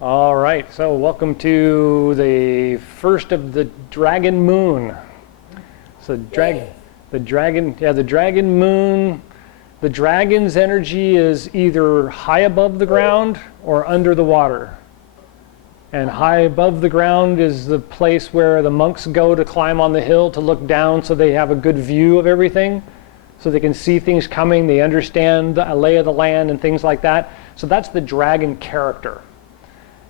All right, so welcome to the first of the Dragon Moon. So the Dragon Moon, the dragon's energy is either high above the ground or under the water. And high above the ground is the place where the monks go to climb on the hill to look down so they have a good view of everything, so they can see things coming, they understand the lay of the land and things like that. So that's the dragon character.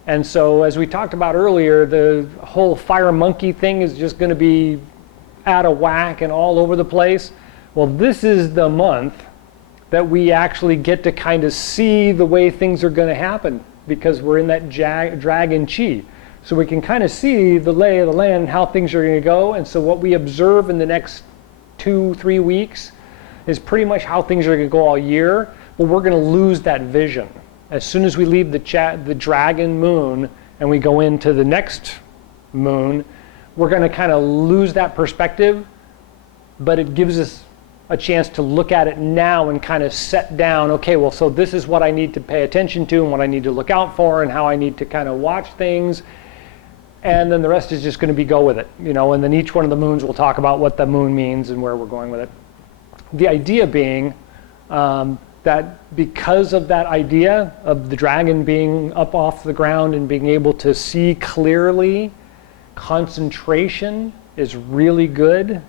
And so as we talked about earlier, the whole fire monkey thing is just going to be out of whack and all over the place. Well, this is the month that we actually get to kind of see the way things are going to happen, because we're in that dragon chi. So we can kind of see the lay of the land, how things are going to go. And so what we observe in the next 2-3 weeks is pretty much how things are going to go all year, but we're going to lose that vision. As soon as we leave the dragon moon and we go into the next moon, we're going to kind of lose that perspective, but it gives us a chance to look at it now and kind of set down, okay, well, so this is what I need to pay attention to and what I need to look out for and how I need to kind of watch things. And then the rest is just going to be go with it, you know, and then each one of the moons will talk about what the moon means and where we're going with it. The idea being that because of that idea of the dragon being up off the ground and being able to see clearly, concentration is really good,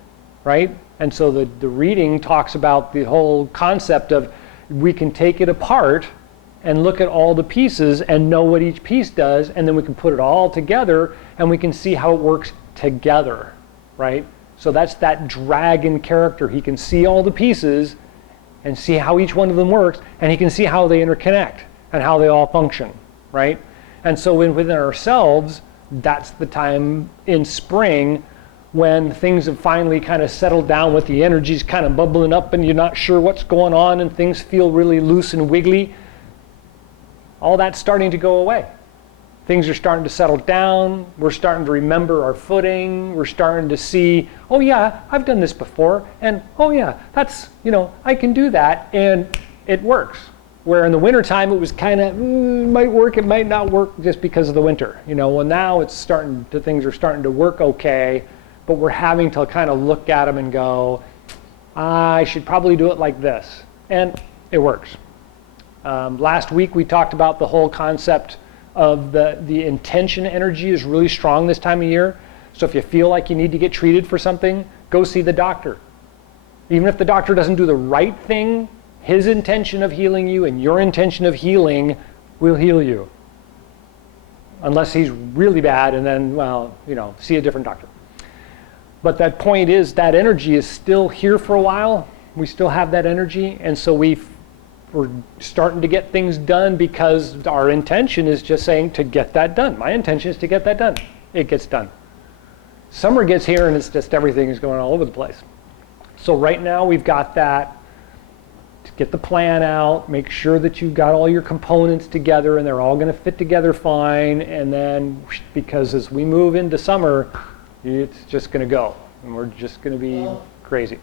right? And so the reading talks about the whole concept of we can take it apart and look at all the pieces and know what each piece does, and then we can put it all together and we can see how it works together, right? So that's that dragon character. He can see all the pieces and see how each one of them works, and he can see how they interconnect and how they all function, right? And so within ourselves, that's the time in spring when things have finally kind of settled down with the energies kind of bubbling up and you're not sure what's going on and things feel really loose and wiggly. All that's starting to go away. Things are starting to settle down. We're starting to remember our footing. We're starting to see, oh yeah, I've done this before. And oh yeah, that's, you know, I can do that. And it works. Where in the wintertime, it was kind of, it might work, it might not work just because of the winter. You know, well now it's things are starting to work okay, but we're having to kind of look at them and go, I should probably do it like this. And it works. Last week we talked about the whole concept of the intention energy is really strong this time of year. So if you feel like you need to get treated for something, go see the doctor. Even if the doctor doesn't do the right thing, his intention of healing you and your intention of healing will heal you. Unless he's really bad, and then, well, you know, see a different doctor. But that point is that energy is still here for a while. We still have that energy, and so we're starting to get things done because our intention is just saying to get that done. My intention is to get that done. It gets done. Summer gets here and it's just everything is going all over the place. So right now we've got that to get the plan out, make sure that you've got all your components together and they're all going to fit together fine, and then because as we move into summer, it's just going to go and we're just going to be crazy.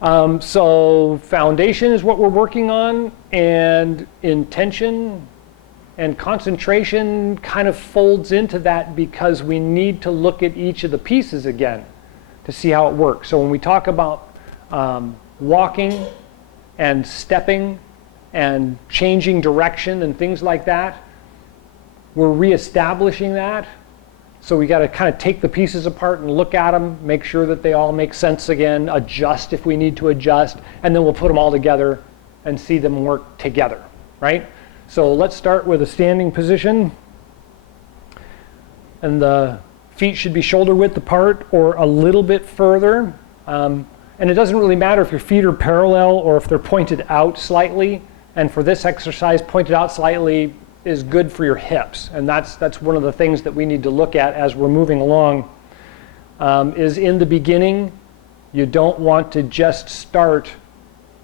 So foundation is what we're working on, and intention and concentration kind of folds into that because we need to look at each of the pieces again to see how it works. So when we talk about walking and stepping and changing direction and things like that, we're reestablishing that. So we got to kind of take the pieces apart and look at them, make sure that they all make sense again, adjust if we need to adjust, and then we'll put them all together and see them work together, right? So let's start with a standing position. And the feet should be shoulder width apart or a little bit further. And it doesn't really matter if your feet are parallel or if they're pointed out slightly. And for this exercise, pointed out slightly is good for your hips, and that's one of the things that we need to look at as we're moving along. Is in the beginning, you don't want to just start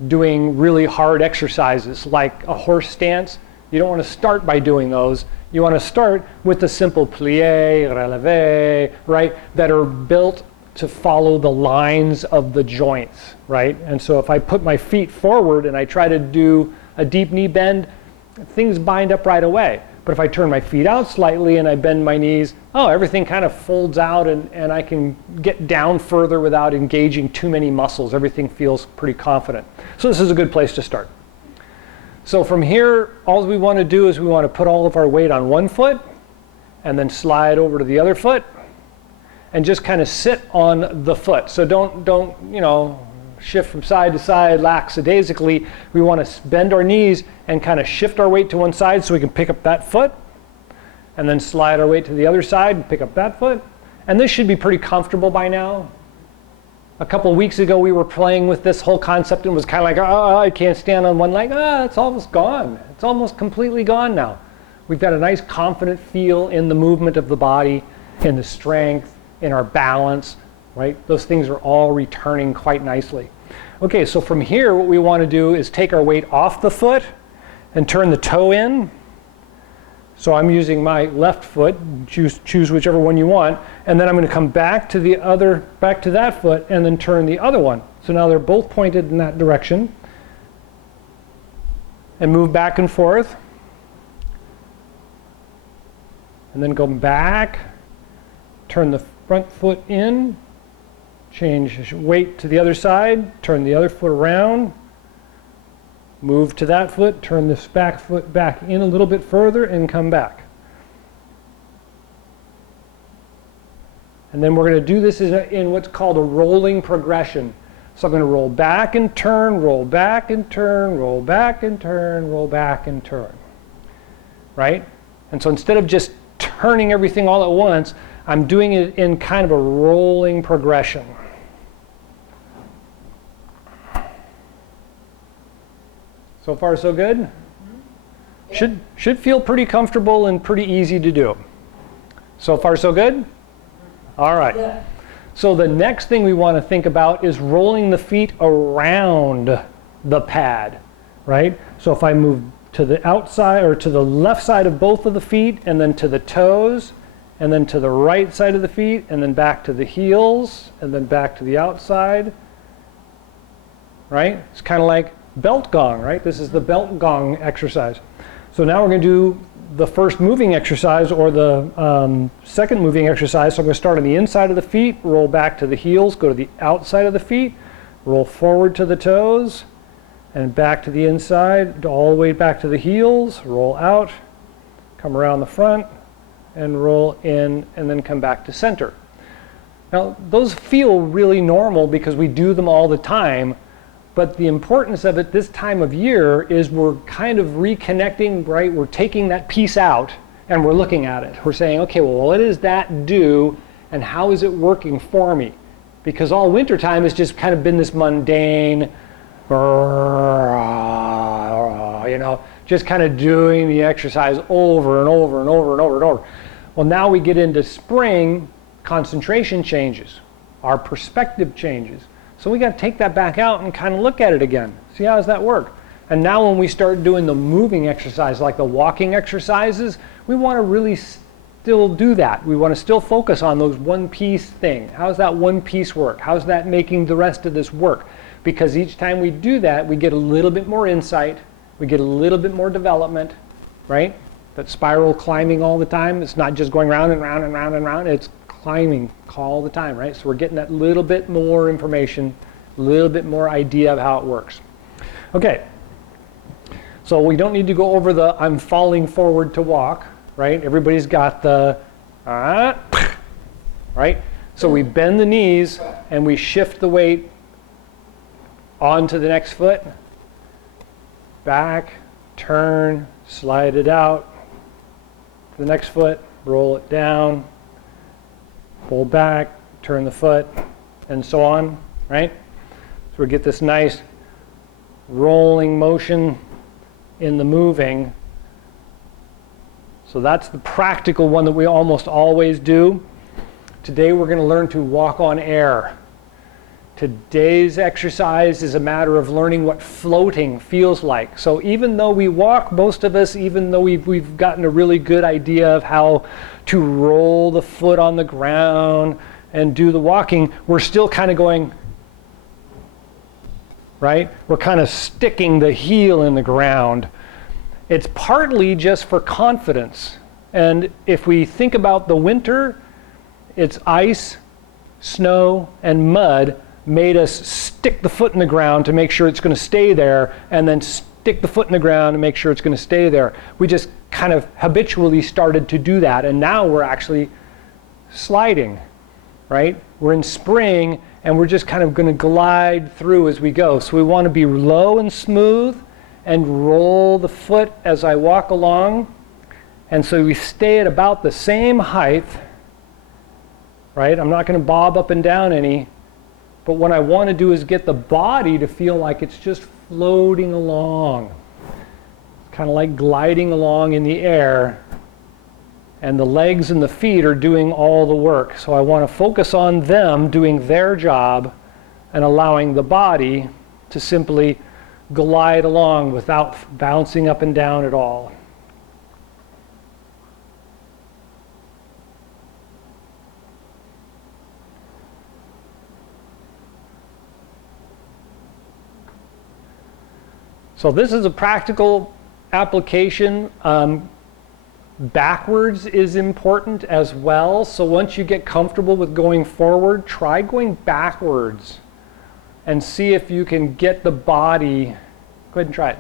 doing really hard exercises like a horse stance. You don't want to start by doing those. You want to start with the simple plié, relevé, right, that are built to follow the lines of the joints, right? And so if I put my feet forward and I try to do a deep knee bend, things bind up right away. But if I turn my feet out slightly and I bend my knees, oh, everything kind of folds out and I can get down further without engaging too many muscles. Everything feels pretty confident. So this is a good place to start. So from here, all we want to do is we want to put all of our weight on one foot and then slide over to the other foot and just kind of sit on the foot. So don't shift from side to side lackadaisically. We want to bend our knees and kind of shift our weight to one side so we can pick up that foot, and then slide our weight to the other side and pick up that foot. And this should be pretty comfortable by now. A couple of weeks ago we were playing with this whole concept and was kind of like, oh, I can't stand on one leg. It's almost gone. It's almost completely gone now. We've got a nice confident feel in the movement of the body, in the strength, in our balance, right? Those things are all returning quite nicely. Okay, so from here, what we want to do is take our weight off the foot and turn the toe in. So I'm using my left foot, choose whichever one you want, and then I'm going to come back to that foot and then turn the other one. So now they're both pointed in that direction. And move back and forth. And then go back, turn the front foot in, change weight to the other side, turn the other foot around, move to that foot, turn this back foot back in a little bit further and come back. And then we're going to do this in what's called a rolling progression. So I'm going to roll back and turn, roll back and turn, roll back and turn, roll back and turn. Right? And so instead of just turning everything all at once, I'm doing it in kind of a rolling progression. So far, so good? Mm-hmm. Should feel pretty comfortable and pretty easy to do. So far, so good? All right. Yeah. So the next thing we want to think about is rolling the feet around the pad, right? So if I move to the outside or to the left side of both of the feet and then to the toes and then to the right side of the feet and then back to the heels and then back to the outside, right? It's kind of like belt gong, right? This is the belt gong exercise. So now we're going to do the first moving exercise or the second moving exercise. So I'm going to start on the inside of the feet, roll back to the heels, go to the outside of the feet, roll forward to the toes, and back to the inside, all the way back to the heels, roll out, come around the front, and roll in, and then come back to center. Now, those feel really normal because we do them all the time. But the importance of it this time of year is we're kind of reconnecting, right? We're taking that piece out and we're looking at it. We're saying, okay, well, what does that do and how is it working for me? Because all wintertime has just kind of been this mundane, just kind of doing the exercise over and over and over and over and over. Well, now we get into spring, concentration changes, our perspective changes. So we got to take that back out and kind of look at it again. See, how does that work? And now when we start doing the moving exercise, like the walking exercises, we want to really still do that. We want to still focus on those one piece thing. How's that one piece work? How's that making the rest of this work? Because each time we do that, we get a little bit more insight. We get a little bit more development, right? That spiral climbing all the time. It's not just going round and round and round and round. It's climbing all the time, right? So we're getting that little bit more information, a little bit more idea of how it works. Okay, so we don't need to go over the I'm falling forward to walk, right? Everybody's got the, right? So we bend the knees and we shift the weight onto the next foot, back, turn, slide it out to the next foot, roll it down, pull back, turn the foot, and so on, right? So we get this nice rolling motion in the moving. So that's the practical one that we almost always do. Today we're going to learn to walk on air. Today's exercise is a matter of learning what floating feels like. So even though we walk, most of us, even though we've gotten a really good idea of how to roll the foot on the ground and do the walking, we're still kind of going, right? We're kind of sticking the heel in the ground. It's partly just for confidence. And if we think about the winter, it's ice, snow, and mud made us stick the foot in the ground to make sure it's going to stay there, and then stick the foot in the ground to make sure it's going to stay there. We just kind of habitually started to do that, and now we're actually sliding, right? We're in spring, and we're just kind of going to glide through as we go. So we want to be low and smooth and roll the foot as I walk along. And so we stay at about the same height, right? I'm not going to bob up and down any, but what I want to do is get the body to feel like it's just floating along, kind of like gliding along in the air, and the legs and the feet are doing all the work. So I want to focus on them doing their job and allowing the body to simply glide along without bouncing up and down at all. So this is a practical application. Backwards is important as well. So once you get comfortable with going forward, try going backwards and see if you can get the body, go ahead and try it.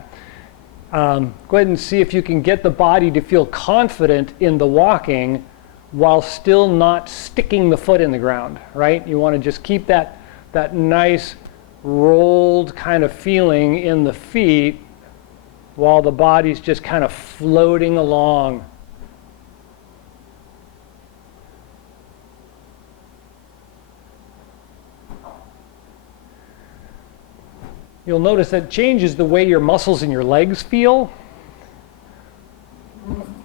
Go ahead and see if you can get the body to feel confident in the walking while still not sticking the foot in the ground, right? You want to just keep that nice rolled kind of feeling in the feet while the body's just kind of floating along. You'll notice that changes the way your muscles in your legs feel.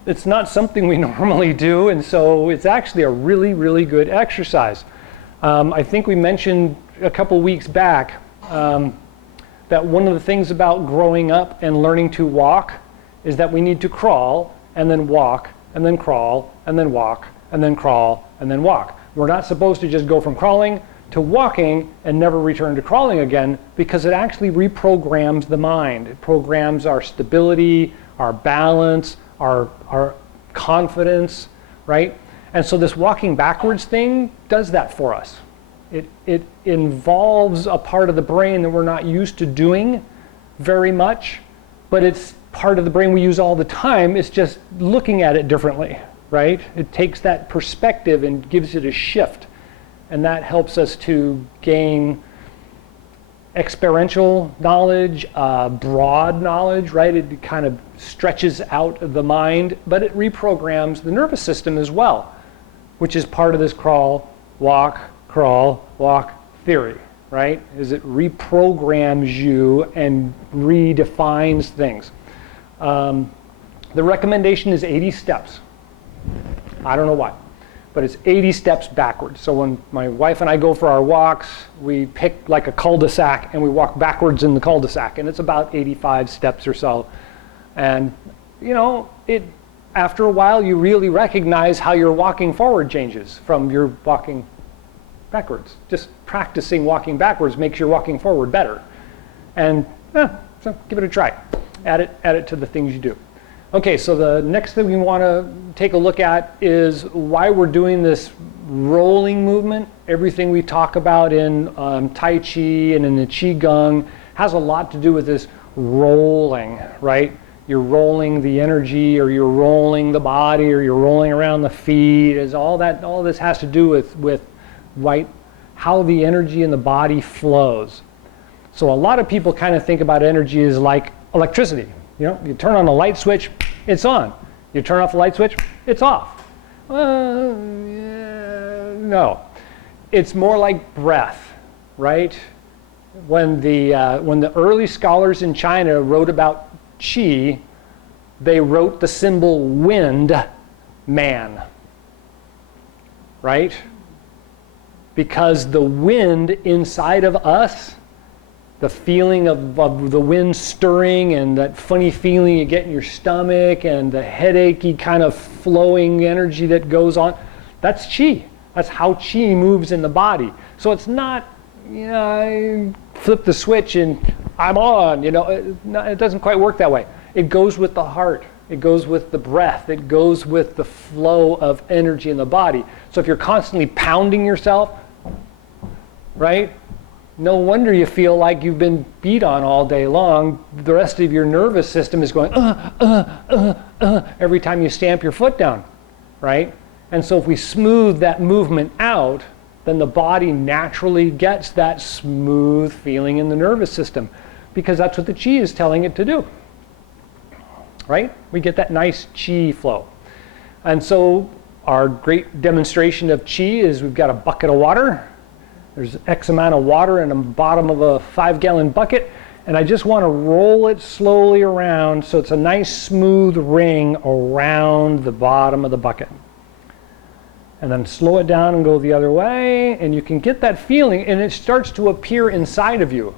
It's not something we normally do, and so it's actually a really, really good exercise. I think we mentioned a couple weeks back that one of the things about growing up and learning to walk is that we need to crawl and then walk and then crawl and then walk and then crawl and then walk. We're not supposed to just go from crawling to walking and never return to crawling again, because it actually reprograms the mind. It programs our stability, our balance, our confidence, right? And so this walking backwards thing does that for us. It involves a part of the brain that we're not used to doing very much, but it's part of the brain we use all the time. It's just looking at it differently, right? It takes that perspective and gives it a shift, and that helps us to gain experiential knowledge, broad knowledge, right? It kind of stretches out the mind, but it reprograms the nervous system as well, which is part of this crawl, walk theory, right? Is it reprograms you and redefines things. The recommendation is 80 steps. I don't know why, but it's 80 steps backwards. So when my wife and I go for our walks, we pick like a cul-de-sac and we walk backwards in the cul-de-sac, and it's about 85 steps or so. And you know, after a while you really recognize how your walking forward changes from your walking backwards. Just practicing walking backwards makes your walking forward better. And so give it a try. Add it to the things you do. Okay, so the next thing we want to take a look at is why we're doing this rolling movement. Everything we talk about in Tai Chi and in the Chi Gung has a lot to do with this rolling, right? You're rolling the energy, or you're rolling the body, or you're rolling around the feet. All this has to do with how the energy in the body flows. So a lot of people kind of think about energy as like electricity. You know, you turn on a light switch, it's on. You turn off the light switch, it's off. No, it's more like breath, right? When the early scholars in China wrote about Qi, they wrote the symbol wind man, right? Because the wind inside of us, the feeling of the wind stirring and that funny feeling you get in your stomach and the headachy kind of flowing energy that goes on, that's Qi. That's how Qi moves in the body. So it's not, you know, I flip the switch and I'm on, you know, it doesn't quite work that way. It goes with the heart. It goes with the breath. It goes with the flow of energy in the body. So if you're constantly pounding yourself, right? No wonder you feel like you've been beat on all day long. The rest of your nervous system is going, every time you stamp your foot down, right? And so if we smooth that movement out, then the body naturally gets that smooth feeling in the nervous system, because that's what the chi is telling it to do, right? We get that nice chi flow. And so our great demonstration of chi is we've got a bucket of water. There's X amount of water in the bottom of a 5-gallon bucket, and I just want to roll it slowly around so it's a nice smooth ring around the bottom of the bucket. And then slow it down and go the other way, and you can get that feeling, and it starts to appear inside of you,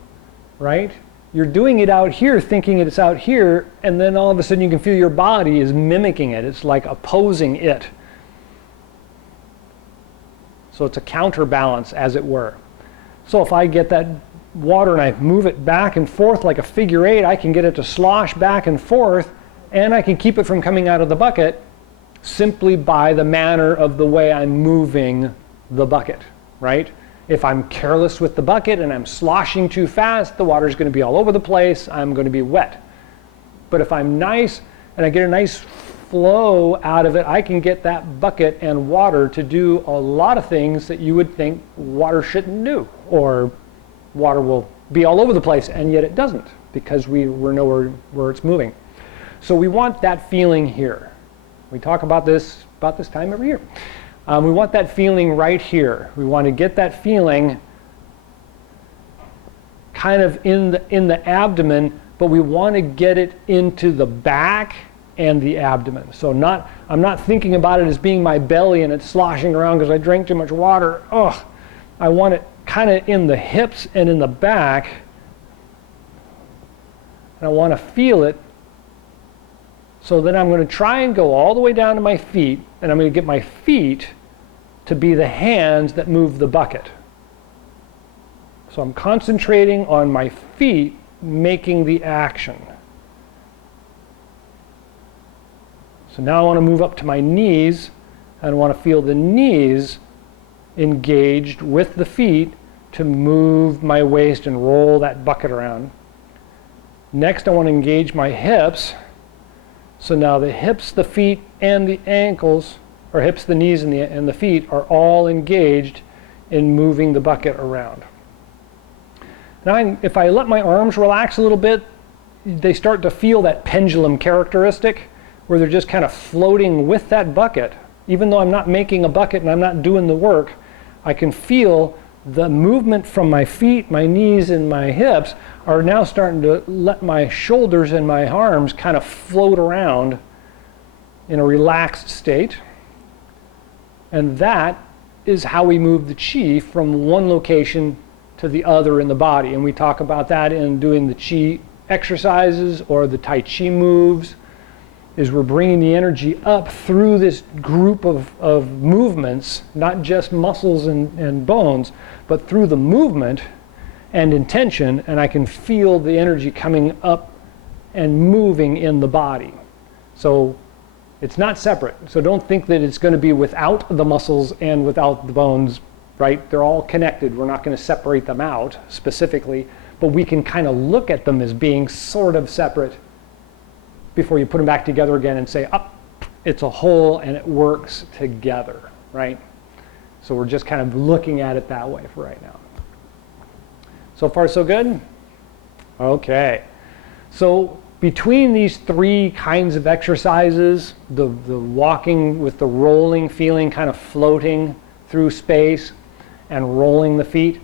right? You're doing it out here, thinking it's out here, and then all of a sudden you can feel your body is mimicking it. It's like opposing it. So it's a counterbalance, as it were. So if I get that water and I move it back and forth like a figure eight, I can get it to slosh back and forth, and I can keep it from coming out of the bucket simply by the manner of the way I'm moving the bucket, right? If I'm careless with the bucket and I'm sloshing too fast, the water's going to be all over the place. I'm going to be wet. But if I'm nice and I get a nice flow out of it, I can get that bucket and water to do a lot of things that you would think water shouldn't do, or water will be all over the place, and yet it doesn't, because we're nowhere where it's moving. So we want that feeling here. We talk about this time every year. We want that feeling right here. We want to get that feeling kind of in the abdomen, but we want to get it into the back and the abdomen. So I'm not thinking about it as being my belly and it's sloshing around because I drank too much water. Ugh. I want it kind of in the hips and in the back. And I want to feel it. So then I'm going to try and go all the way down to my feet, and I'm going to get my feet to be the hands that move the bucket. So I'm concentrating on my feet making the action. So now I want to move up to my knees, and I want to feel the knees engaged with the feet to move my waist and roll that bucket around. Next, I want to engage my hips. So now the hips, the feet, and the ankles, or hips, the knees, and the feet are all engaged in moving the bucket around. Now, if I let my arms relax a little bit, they start to feel that pendulum characteristic, where they're just kind of floating with that bucket. Even though I'm not making a bucket and I'm not doing the work, I can feel the movement from my feet, my knees, and my hips are now starting to let my shoulders and my arms kind of float around in a relaxed state. And that is how we move the chi from one location to the other in the body. And we talk about that in doing the chi exercises or the Tai Chi moves, is we're bringing the energy up through this group of movements, not just muscles and bones, but through the movement and intention, and I can feel the energy coming up and moving in the body. So it's not separate. So don't think that it's going to be without the muscles and without the bones, right? They're all connected. We're not going to separate them out specifically, but we can kind of look at them as being sort of separate before you put them back together again and say, oh, it's a whole and it works together, right? So we're just kind of looking at it that way for right now. So far, so good? Okay. So between these three kinds of exercises, the walking with the rolling feeling, kind of floating through space and rolling the feet,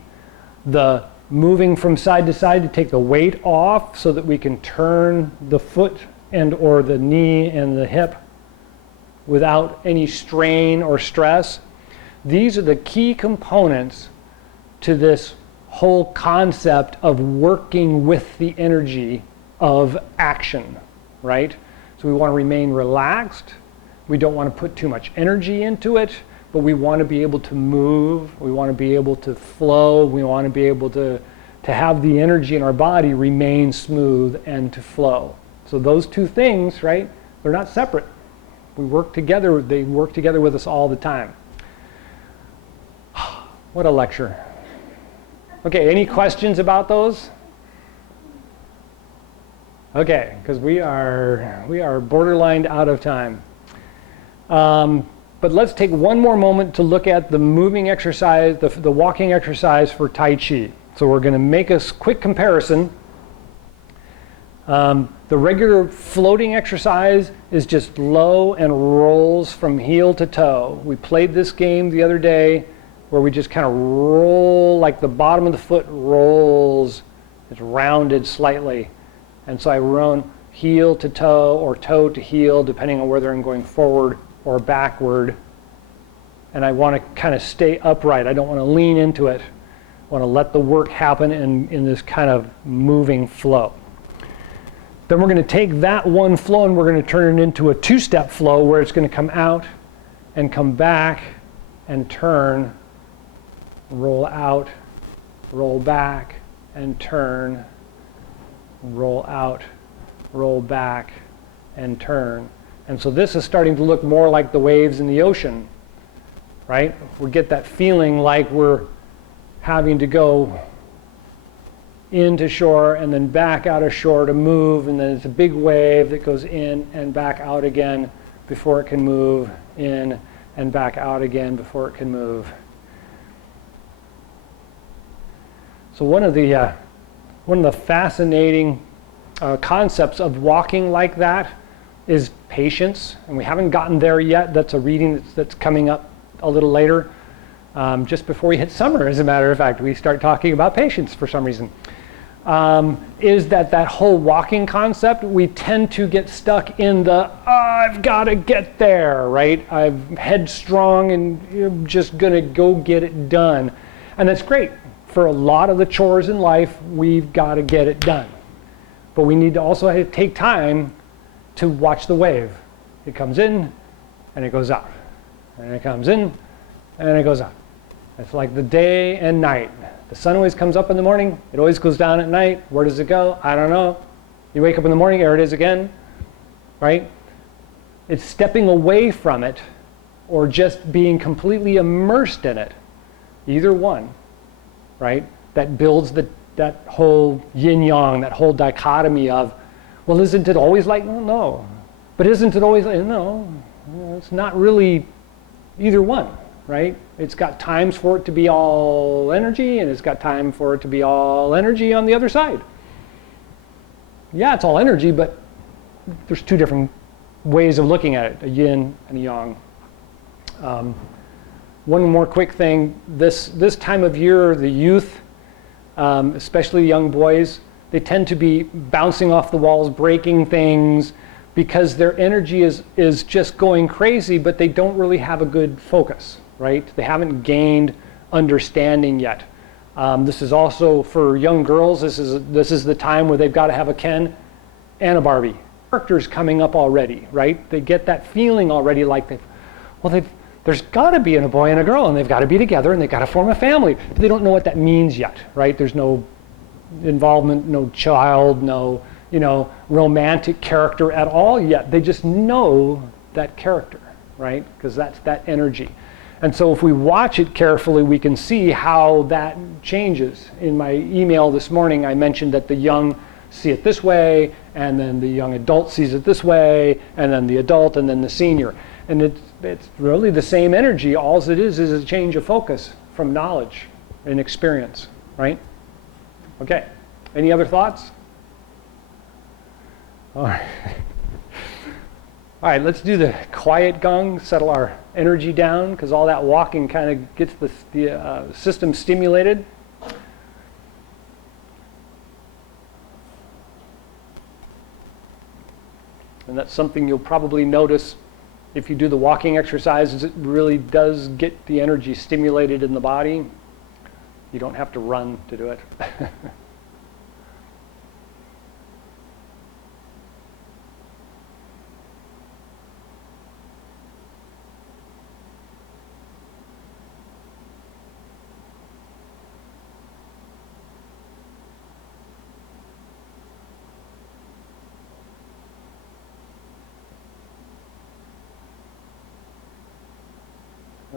the moving from side to side to take the weight off so that we can turn the foot and or the knee and the hip without any strain or stress. These are the key components to this whole concept of working with the energy of action, right? So we want to remain relaxed. We don't want to put too much energy into it, but we want to be able to move. We want to be able to flow. We want to be able to have the energy in our body remain smooth and to flow. So those two things, right, they're not separate. We work together, they work together with us all the time. What a lecture. Okay, any questions about those? Okay, because we are borderline out of time. But let's take one more moment to look at the moving exercise, the walking exercise for Tai Chi. So we're going to make a quick comparison. The regular floating exercise is just low and rolls from heel to toe. We played this game the other day where we just kind of roll, like the bottom of the foot rolls. It's rounded slightly. And so I run heel to toe or toe to heel, depending on whether I'm going forward or backward. And I want to kind of stay upright. I don't want to lean into it. I want to let the work happen in this kind of moving flow. Then we're going to take that one flow and we're going to turn it into a two-step flow where it's going to come out and come back and turn, roll out, roll back, and turn, roll out, roll back, and turn. And so this is starting to look more like the waves in the ocean, right? We get that feeling like we're having to go into shore and then back out of shore to move, and then it's a big wave that goes in and back out again before it can move in and back out again before it can move. So one of the fascinating concepts of walking like that is patience, and we haven't gotten there yet. That's a reading that's coming up a little later. Just before we hit summer, as a matter of fact, we start talking about patience for some reason. Is that whole walking concept, we tend to get stuck in the, I've got to get there, right? I'm headstrong and I'm just going to go get it done. And that's great. For a lot of the chores in life, we've got to get it done. But we need to also take time to watch the wave. It comes in and it goes out. And it comes in and it goes out. It's like the day and night. The sun always comes up in the morning. It always goes down at night. Where does it go? I don't know. You wake up in the morning, there it is again, right? It's stepping away from it or just being completely immersed in it. Either one, right? That builds that whole yin-yang, that whole dichotomy of, well, isn't it always like, well, no. But isn't it always like, no. It's not really either one, right? It's got times for it to be all energy, and it's got time for it to be all energy on the other side. Yeah, it's all energy, but there's two different ways of looking at it, a yin and a yang. One more quick thing. This time of year, the youth, especially young boys, they tend to be bouncing off the walls, breaking things, because their energy is just going crazy, but they don't really have a good focus, right? They haven't gained understanding yet. This is also for young girls. This is the time where they've got to have a Ken and a Barbie. Characters coming up already, right? They get that feeling already like there's got to be a boy and a girl, and they've got to be together, and they've got to form a family. But they don't know what that means yet, right? There's no involvement, no child, no romantic character at all yet. They just know that character, right? Because that's that energy. And so if we watch it carefully, we can see how that changes. In my email this morning, I mentioned that the young see it this way, and then the young adult sees it this way, and then the adult, and then the senior. And it's really the same energy. All it is a change of focus from knowledge and experience, right? Okay, any other thoughts? All right. All right, let's do the quiet gong, settle our energy down, because all that walking kind of gets the system stimulated. And that's something you'll probably notice if you do the walking exercises. It really does get the energy stimulated in the body. You don't have to run to do it.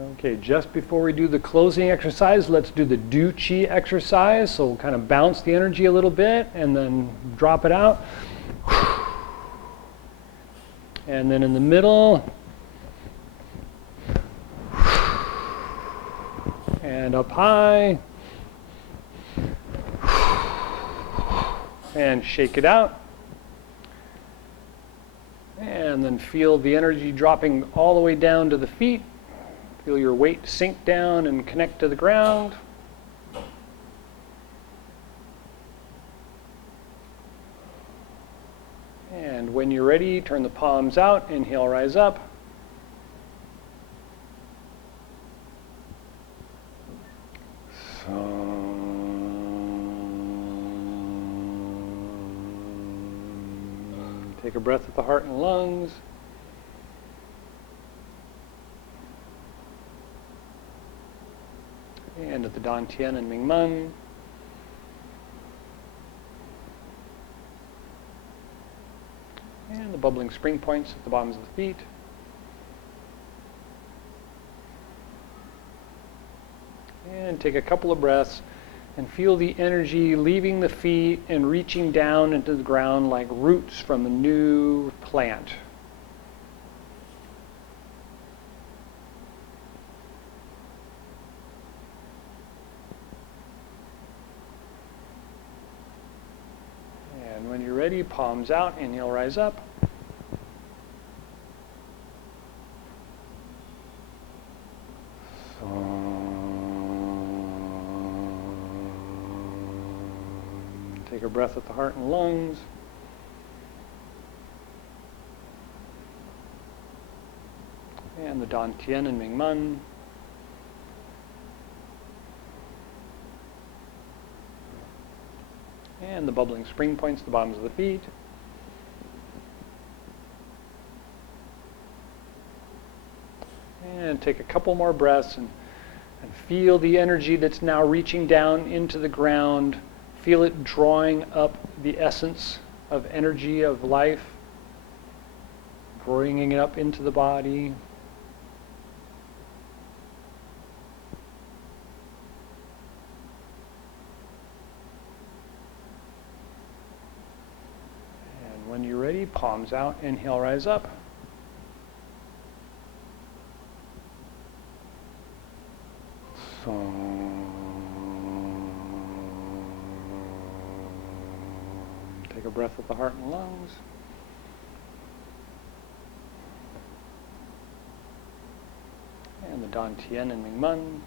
Okay, just before we do the closing exercise, let's do the do chi exercise. So we'll kind of bounce the energy a little bit and then drop it out. And then in the middle, and up high, and shake it out. And then feel the energy dropping all the way down to the feet. Feel your weight sink down and connect to the ground. And when you're ready, turn the palms out, inhale, rise up. Take a breath at the heart and lungs. And at the Dantian and Mingmen. And the bubbling spring points at the bottoms of the feet. And take a couple of breaths and feel the energy leaving the feet and reaching down into the ground like roots from a new plant. And when you're ready, palms out, inhale, rise up. Take a breath at the heart and lungs. And the Dantian and Mingmen. And the bubbling spring points at the bottoms of the feet. And take a couple more breaths and feel the energy that's now reaching down into the ground. Feel it drawing up the essence of energy of life, bringing it up into the body. And when you're ready, palms out, inhale, rise up. Take a breath with the heart and lungs. And the Dantian and Mingmen.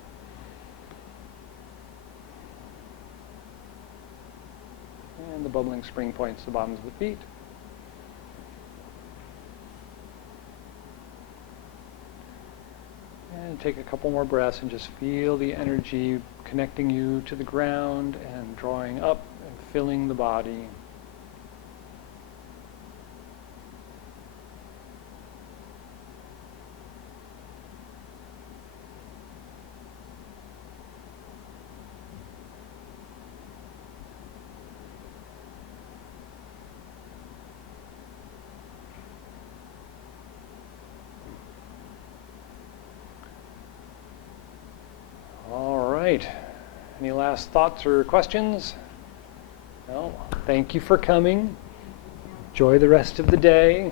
And the bubbling spring points at the bottoms of the feet. And take a couple more breaths and just feel the energy connecting you to the ground and drawing up and filling the body. Right. Any last thoughts or questions? No? Thank you for coming. Enjoy the rest of the day.